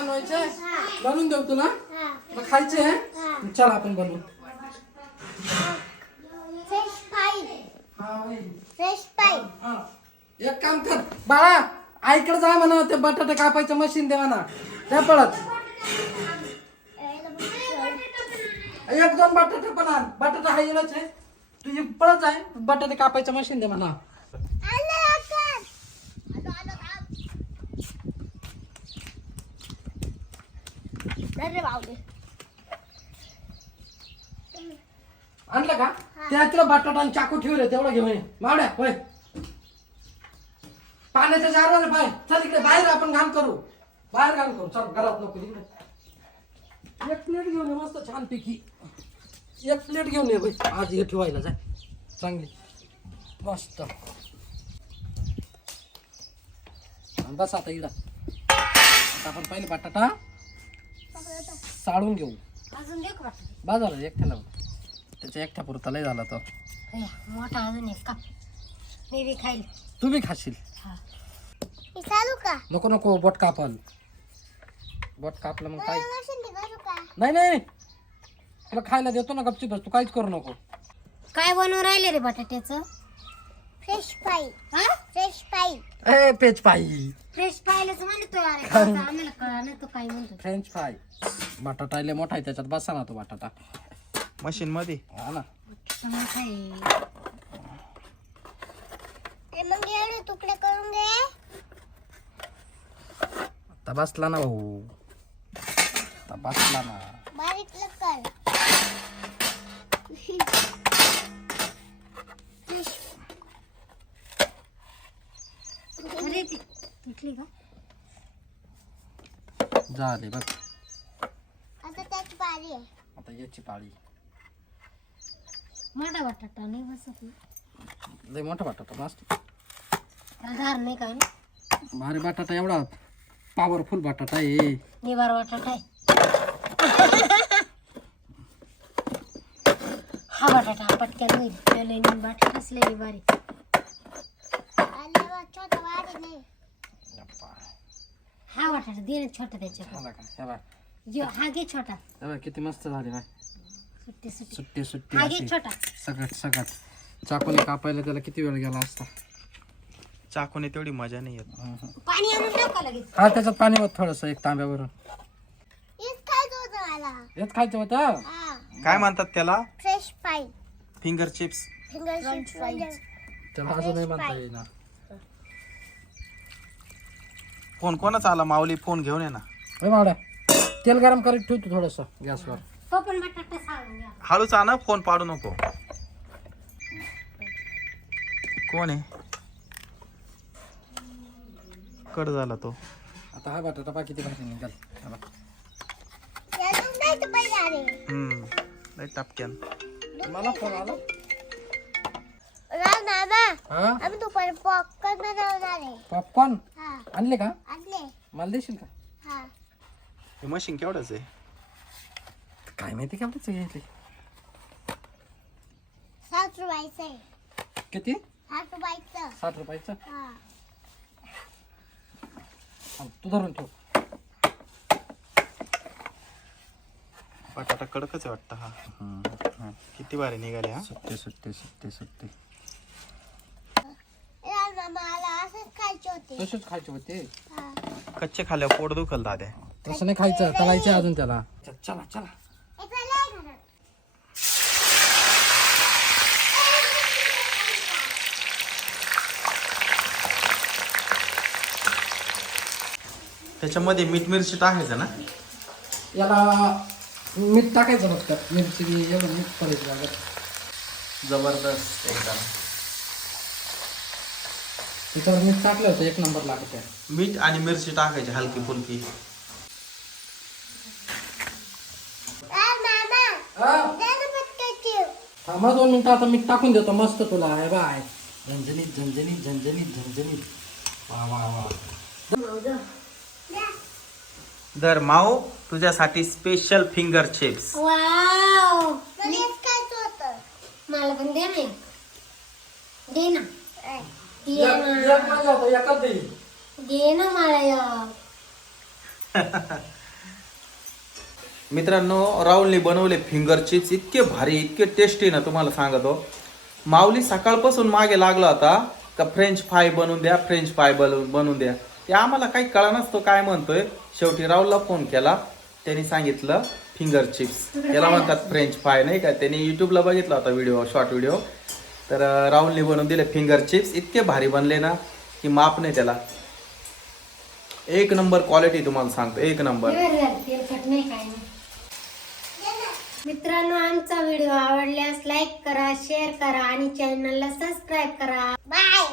बनवायचे बनवून देऊ तुला? मग खायचे हा. चल आपण बनवू. एक काम कर. बाळा आईकडे जा म्हणा ते बटाटे कापायचं मशीन दे म्हणा. त्या पळत. एक दोन बटाटे पण आण. बटाटा हा येणंच आहे. तुझी पळत आहे बटाटे कापायचं मशीन दे म्हणा अरे बावले आणलं का? त्यातलं बटाटा आणि चाकू ठेवले तेवढं घेऊन ये. मावड्या होय. पाण्याच्या जार पाय. चल इकडे बाहेर आपण घाण करू. बाहेर घाण करू. चल घरात नको इकडे. एक प्लेट घेऊन ये मस्त छान पैकी एक प्लेट घेऊन ये बाई. आज हे ठेवायला जाय चांगली. मस्त. बस आता इकडं. आता आपण पहिले बटाटा. साळून घेऊ. अजून देऊ का बटाटे? बाजारात एकट्याला त्याच्या एकट्या पुरता लय झाला तो. हे, मोठा अजून एक का? मी बी खाईल. तू बी खाशील. हे. चालू का? नको नको बोट कापल. बोट कापलं मग काय? नाही नाही. तुला खायला देतो ना गपची बस तू काहीच करू नको. काय बनवून राहिले रे बटाट्याचं? फ्रेश पाई हा? फ्रेश पाई ए पेच पाई फ्रेश पाहिलंच म्हणतोय अरे कसं आम्हाला कळा नाही तो काय म्हणतो. फ्रेंच फ्राय बटाटा लय मोठा आहे त्याच्यात बसा ना तो बटाटा. मशीन मध्ये? हा ना. मोठा आहे. ते मग एवढे तुकडे करून घे. आता बसला ना भाऊ. आता बसला ना. बारीक कर तुटली का? झाले बघ। आता त्याची पारी आहे. आता याची पाळी मोठा बटाटा नाही बसत ना. लय मोठा बटाटा मस्त. धार नाही काय ना? भारी बटाटा एवढा पॉवरफुल बटाटा आहे. निवार बटाटा आहे. हा बटाटा पटक्यान होईल. त्याला बटाटा असले निवारी हा दे ना छोटा त्याच्याकडे झाला का हे बघ. यो, हा घे छोटा. हे बघ, किती मस्त झाली बाय सुट्टी सुट्टी. सुट्टी सुट्टी हा घे अशी. छोटा. चाकूने कापायला त्याला किती वेळ गेला असता? चाकूने तेवढी मजा नाही येत. हं. पाणी आणून टाका लगेच? त्याच्यात पाणी होत थोडस एक तांब्यावरून. हेच खायचं होतं? हा. काय म्हणतात त्याला? फ्रेश पाई फिंगर चिप्स त्याला अजून नाही म्हणता येईना. फोन कोणाचा आला? माऊली फोन घेऊन ये ना. मावड्या तेल गरम करीत ठेवतो थोडस. गॅसवर. तो पण बटाटा सांगून घ्या. हळूच आणा फोन पाडू नको. कोण आहे? कट झाला तो. आता हा बटाटा पा किती भारी निघाल हा बघ. हम्म लय टपक्यान. मला फोन आला? नाना हा? आम्ही दुपारी पॉपकॉर्न बनवणार आहे. पॉपकॉर्न हा. आणले का? आणले. मला देशील का? हा. हे मशीन केवढंच आहे? काय माहिती का घ्यायचे सात रुपयाचं आहे. किती? सात रुपयाचं. साठ रुपयाचं? हा. तू धरून ठेव. बटाटा कडकच आहे वाटतं हा. किती भारी निघाले हा. सुट्टे सुट्टे सुट्टे सुट्टे. खायचे होते. तसेच खायचे होते. हा. कच्चे खाल्यावर पोट दुखल दाद्या तसं नाही खायचं तळायचे अजून त्याला. चला चला घरात. त्याच्यामध्ये मीठ मिरची टाकायचं ना? याला मीठ टाकायचं फक्त. मिरची एवढं मीठ पडायचं लागत. जबरदस्त एकदम. त्याच्यावर मीठ टाकलं होतं एक नंबर लागत. आहे मीठ आणि मिरची टाकायची हलकी फुलकी. थांबा दोन मिनिटं आता मीठ टाकून देतो मस्त तुला. आहे बाय. झणझणीत झणझणीत झणझणीत झणझणीत. वा वा वा. दर माऊ तुझ्यासाठी स्पेशल फिंगर चिप्स वाव. मला पण दे ना एक. दे ना. दे ना एक एकच देईल दे ना मला एक. मित्रांनो राहुलने बनवले फिंगर चिप्स इतके भारी इतके टेस्टी ना तुम्हाला सांगतो हो. माऊली सकाळपासून मागे लागला होता. का फ्रेंच फ्राय बनवून द्या फ्रेंच फ्राय बनवून बनवून द्या. ते आम्हाला काही कळा तो काय म्हणतोय. शेवटी राहुलला फोन केला. त्यांनी सांगितलं फिंगर चिप्स त्याला म्हणतात फ्रेंच फ्राय नाही का? त्यांनी युट्यूबला बघितला होता व्हिडिओ शॉर्ट व्हिडिओ तर राहुलने बनवून दिले फिंगर चिप्स. इतके भारी बनले ना की माप नाही त्याला. एक नंबर क्वालिटी तुम्हाला सांगतो एक नंबर. मित्रांनो आमचा व्हिडिओ आवडल्यास लाईक करा शेअर करा आणि चॅनलला सबस्क्राईब करा. बाय